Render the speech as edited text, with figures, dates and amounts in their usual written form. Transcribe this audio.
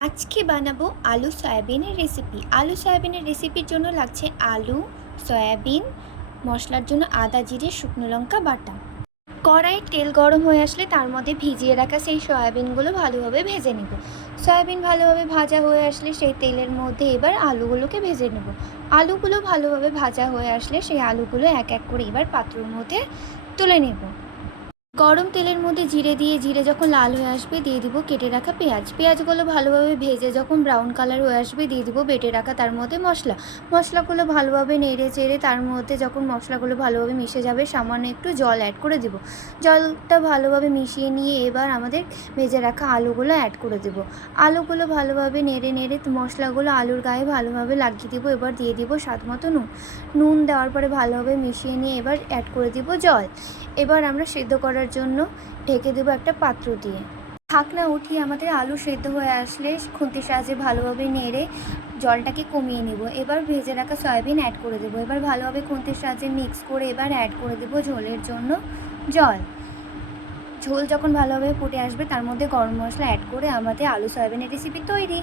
আজকে বানাবো আলু সয়াবিনের রেসিপি। আলু সয়াবিনের রেসিপির জন্য লাগছে আলু, সয়াবিন, মশলার জন্য আদা, জিরে, শুকনো লঙ্কা বাটা। কড়াইয়ে তেল গরম হয়ে আসলে তার মধ্যে ভিজিয়ে রাখা সেই সয়াবিনগুলো ভালোভাবে ভেজে নেব। সয়াবিন ভালোভাবে ভাজা হয়ে আসলে সেই তেলের মধ্যে এবার আলুগুলোকে ভেজে নেব। আলুগুলো ভালোভাবে ভাজা হয়ে আসলে সেই আলুগুলো এক এক করে এবার পাত্রের মধ্যে তুলে নেব। গরম তেলের মধ্যে জিরে যখন লাল হয়ে আসবে দিয়ে দিব কেটে রাখা পেঁয়াজগুলো ভালোভাবে ভেজে যখন ব্রাউন কালার হয়ে আসবে দিয়ে দিব বেটে রাখা তার মধ্যে মশলাগুলো ভালোভাবে নেড়ে চেড়ে তার মধ্যে যখন মশলাগুলো ভালোভাবে মিশে যাবে সামান্য একটু জল অ্যাড করে দিব। জলটা ভালোভাবে মিশিয়ে নিয়ে এবার আমাদের ভেজে রাখা আলুগুলো অ্যাড করে দেব। আলুগুলো ভালোভাবে নেড়ে মশলাগুলো আলুর গায়ে ভালোভাবে লাগিয়ে দিব। এবার দিয়ে দিব স্বাদ মতো নুন দেওয়ার পরে ভালোভাবে মিশিয়ে নিয়ে এবার অ্যাড করে দিব জল। এবার আমরা সেদ্ধ করার জন্য ঢেকে দেবো একটা পাত্র দিয়ে। ঢাকনা উঠিয়ে আমাদের আলু সেদ্ধ হয়ে আসলে খুন্তির সাহায্যে ভালোভাবে নেড়ে জলটাকে কমিয়ে নেব। এবার ভেজে রাখা সয়াবিন অ্যাড করে দেবো। এবার ভালোভাবে খুন্তির সাহায্যে মিক্স করে এবার অ্যাড করে দেবো ঝোলের জন্য জল। ঝোল যখন ভালোভাবে ফুটে আসবে তার মধ্যে গরম মশলা অ্যাড করে আমাদের আলু সয়াবিনের রেসিপি তৈরি।